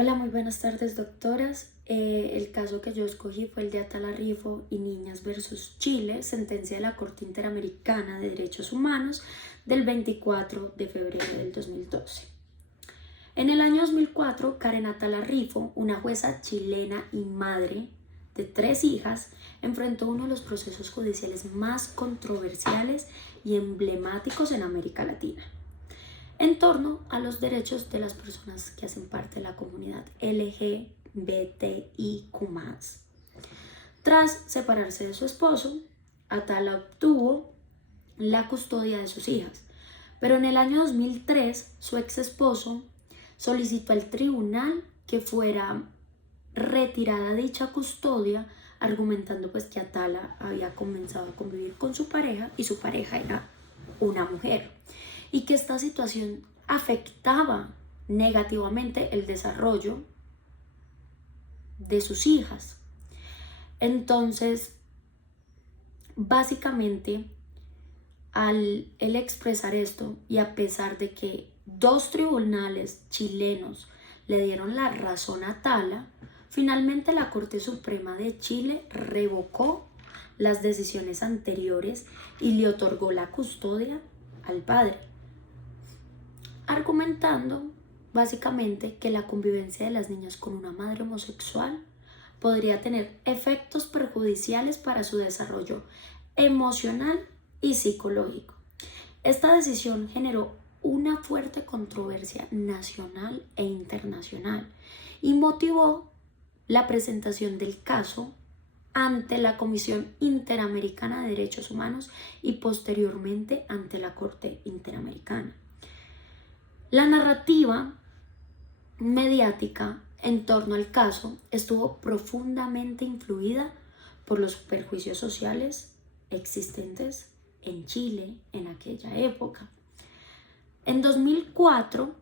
Hola, muy buenas tardes, doctoras. El caso que yo escogí fue el de Atala Rifo y Niñas versus Chile, sentencia de la Corte Interamericana de Derechos Humanos del 24 de febrero del 2012. En el año 2004, Karen Atala Rifo, una jueza chilena y madre de 3 hijas, enfrentó uno de los procesos judiciales más controversiales y emblemáticos en América Latina, en torno a los derechos de las personas que hacen parte de la comunidad LGBTIQ+. Tras separarse de su esposo, Atala obtuvo la custodia de sus hijas, pero en el año 2003 su ex esposo solicitó al tribunal que fuera retirada dicha custodia, argumentando pues que Atala había comenzado a convivir con su pareja y su pareja era una mujer, y que esta situación afectaba negativamente el desarrollo de sus hijas. Entonces, básicamente, al él expresar esto y a pesar de que 2 tribunales chilenos le dieron la razón a Atala, finalmente la Corte Suprema de Chile revocó las decisiones anteriores y le otorgó la custodia al padre, argumentando básicamente que la convivencia de las niñas con una madre homosexual podría tener efectos perjudiciales para su desarrollo emocional y psicológico. Esta decisión generó una fuerte controversia nacional e internacional y motivó la presentación del caso ante la Comisión Interamericana de Derechos Humanos y posteriormente ante la Corte Interamericana. La narrativa mediática en torno al caso estuvo profundamente influida por los perjuicios sociales existentes en Chile en aquella época. En 2004,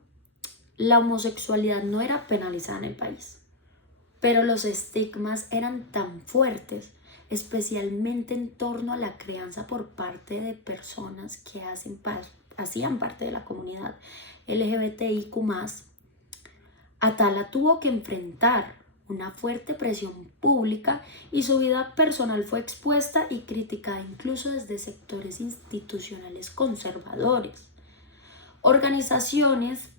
la homosexualidad no era penalizada en el país, pero los estigmas eran tan fuertes, especialmente en torno a la crianza por parte de personas que hacían parte de la comunidad LGBTIQ+. Atala tuvo que enfrentar una fuerte presión pública y su vida personal fue expuesta y criticada incluso desde sectores institucionales conservadores. Organizaciones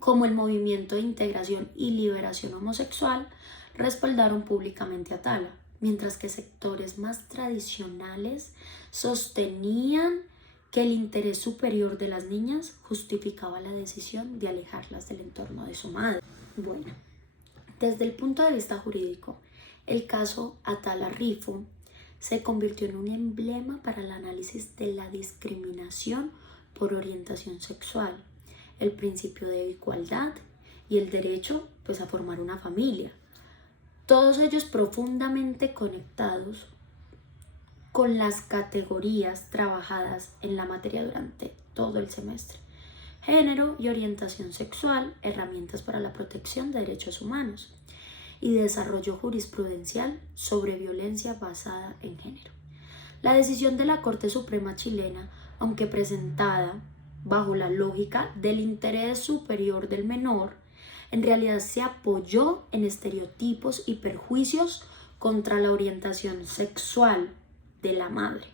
como el Movimiento de Integración y Liberación Homosexual respaldaron públicamente a Atala, mientras que sectores más tradicionales sostenían que el interés superior de las niñas justificaba la decisión de alejarlas del entorno de su madre. Bueno, desde el punto de vista jurídico, el caso Atala Rifo se convirtió en un emblema para el análisis de la discriminación por orientación sexual, el principio de igualdad y el derecho a formar una familia, todos ellos profundamente conectados con las categorías trabajadas en la materia durante todo el semestre: género y orientación sexual, herramientas para la protección de derechos humanos y desarrollo jurisprudencial sobre violencia basada en género. La decisión de la Corte Suprema chilena, aunque presentada bajo la lógica del interés superior del menor, en realidad se apoyó en estereotipos y perjuicios contra la orientación sexual de la madre.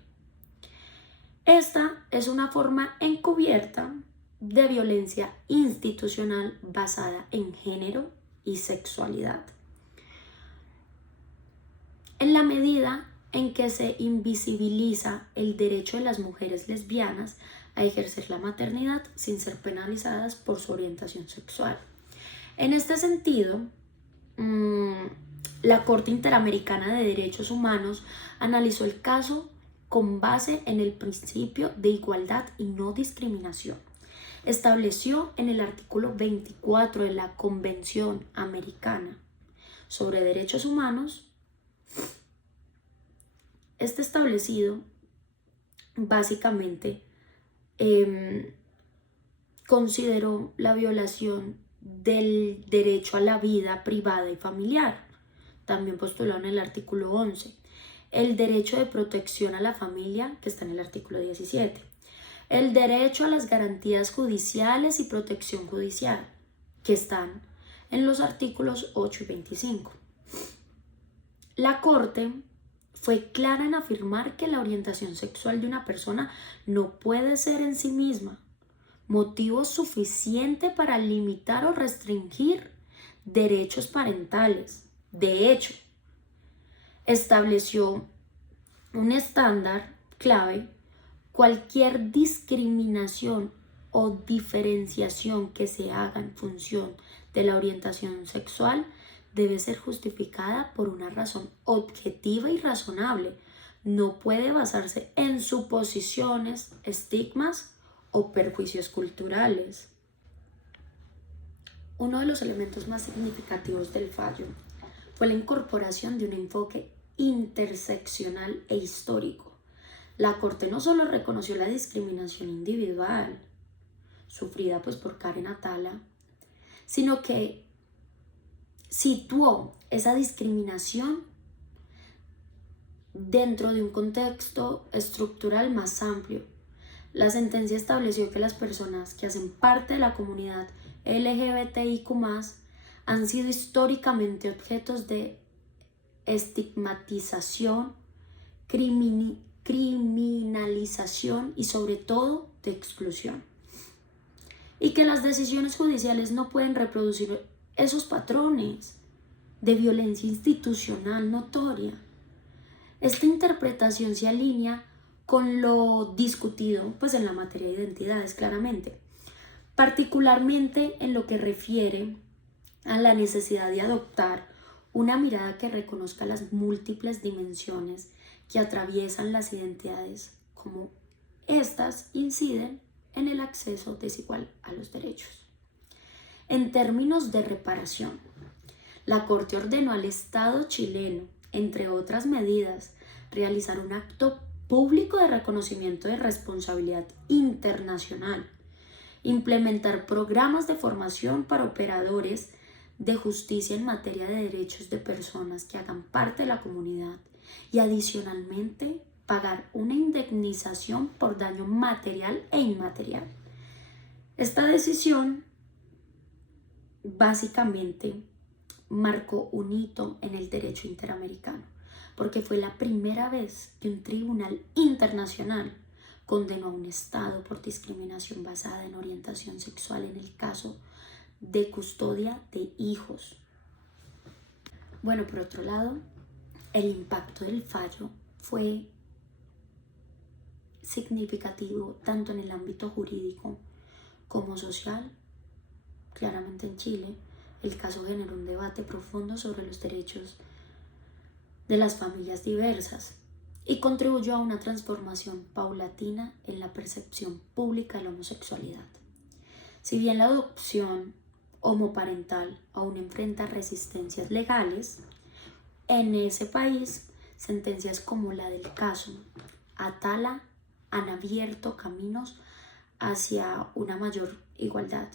Esta es una forma encubierta de violencia institucional basada en género y sexualidad. En la medida en que se invisibiliza el derecho de las mujeres lesbianas a ejercer la maternidad sin ser penalizadas por su orientación sexual. En este sentido, la Corte Interamericana de Derechos Humanos analizó el caso con base en el principio de igualdad y no discriminación. Estableció en el artículo 24 de la Convención Americana sobre Derechos Humanos, este establecido básicamente consideró la violación del derecho a la vida privada y familiar, también postulado en el artículo 11, el derecho de protección a la familia, que está en el artículo 17, el derecho a las garantías judiciales y protección judicial, que están en los artículos 8 y 25. La Corte fue clara en afirmar que la orientación sexual de una persona no puede ser en sí misma motivo suficiente para limitar o restringir derechos parentales. De hecho, estableció un estándar clave: cualquier discriminación o diferenciación que se haga en función de la orientación sexual debe ser justificada por una razón objetiva y razonable. No puede basarse en suposiciones, estigmas o perjuicios culturales. Uno de los elementos más significativos del fallo fue la incorporación de un enfoque interseccional e histórico. La Corte no solo reconoció la discriminación individual sufrida por Karen Atala, sino que situó esa discriminación dentro de un contexto estructural más amplio. La sentencia estableció que las personas que hacen parte de la comunidad LGBTIQ+, han sido históricamente objetos de estigmatización, criminalización y sobre todo de exclusión, y que las decisiones judiciales no pueden reproducir esos patrones de violencia institucional notoria. Esta interpretación se alinea con lo discutido en la materia de identidades, claramente, particularmente en lo que refiere a la necesidad de adoptar una mirada que reconozca las múltiples dimensiones que atraviesan las identidades, como estas inciden en el acceso desigual a los derechos. En términos de reparación, la Corte ordenó al Estado chileno, entre otras medidas, realizar un acto público de reconocimiento de responsabilidad internacional, implementar programas de formación para operadores de justicia en materia de derechos de personas que hagan parte de la comunidad y adicionalmente pagar una indemnización por daño material e inmaterial. Esta decisión básicamente marcó un hito en el derecho interamericano, porque fue la primera vez que un tribunal internacional condenó a un Estado por discriminación basada en orientación sexual en el caso de custodia de hijos. Bueno, por otro lado, el impacto del fallo fue significativo tanto en el ámbito jurídico como social. Claramente en Chile, el caso generó un debate profundo sobre los derechos de las familias diversas y contribuyó a una transformación paulatina en la percepción pública de la homosexualidad. Si bien la adopción homoparental aún enfrenta resistencias legales, en ese país sentencias como la del caso Atala han abierto caminos hacia una mayor igualdad.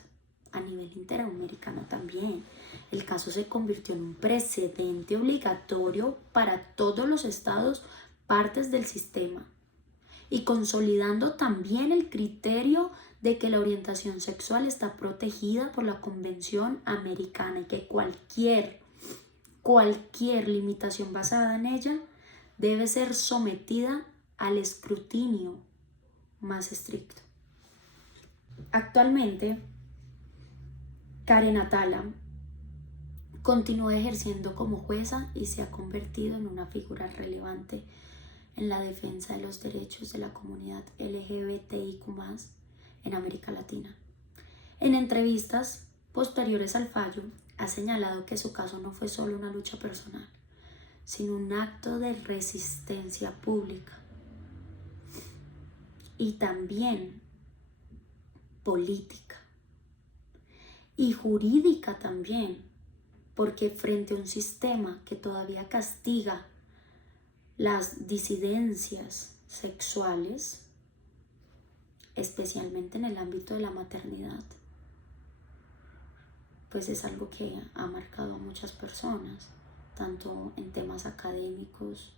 A nivel interamericano también, el caso se convirtió en un precedente obligatorio para todos los estados partes del sistema y consolidando también el criterio de que la orientación sexual está protegida por la Convención Americana y que cualquier limitación basada en ella debe ser sometida al escrutinio más estricto. Actualmente, Karen Atala continúa ejerciendo como jueza y se ha convertido en una figura relevante en la defensa de los derechos de la comunidad LGBTIQ+ en América Latina. En entrevistas posteriores al fallo, ha señalado que su caso no fue solo una lucha personal, sino un acto de resistencia pública y también política y jurídica también, porque frente a un sistema que todavía castiga las disidencias sexuales, especialmente en el ámbito de la maternidad, pues es algo que ha marcado a muchas personas, tanto en temas académicos,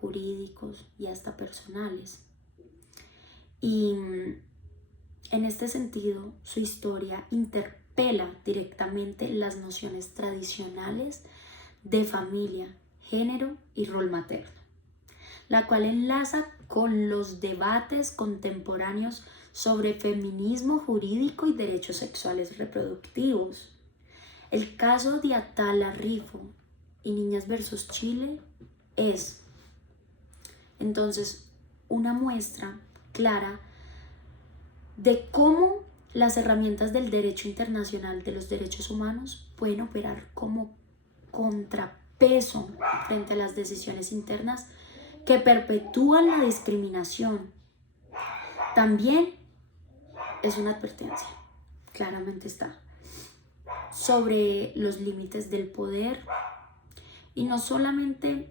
jurídicos y hasta personales. Y en este sentido, su historia interpela directamente las nociones tradicionales de familia, género y rol materno, la cual enlaza con los debates contemporáneos sobre feminismo jurídico y derechos sexuales reproductivos. El caso de Atala Rifo y Niñas versus Chile es entonces una muestra clara de cómo las herramientas del derecho internacional de los derechos humanos pueden operar como contrapeso frente a las decisiones internas que perpetúan la discriminación. También es una advertencia, claramente está, sobre los límites del poder, y no solamente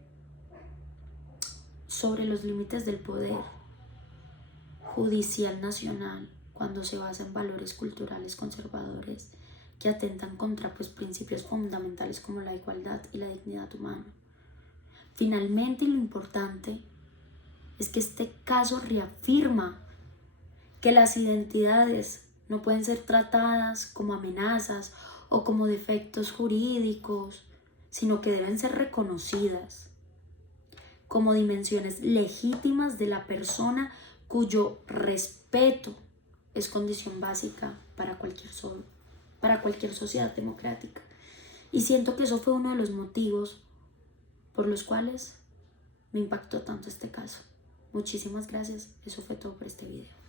sobre los límites del poder judicial nacional, cuando se basa en valores culturales conservadores que atentan contra principios fundamentales como la igualdad y la dignidad humana. Finalmente, lo importante es que este caso reafirma que las identidades no pueden ser tratadas como amenazas o como defectos jurídicos, sino que deben ser reconocidas como dimensiones legítimas de la persona, cuyo respeto es condición básica para cualquier sociedad democrática. Y siento que eso fue uno de los motivos por los cuales me impactó tanto este caso. Muchísimas gracias. Eso fue todo por este video.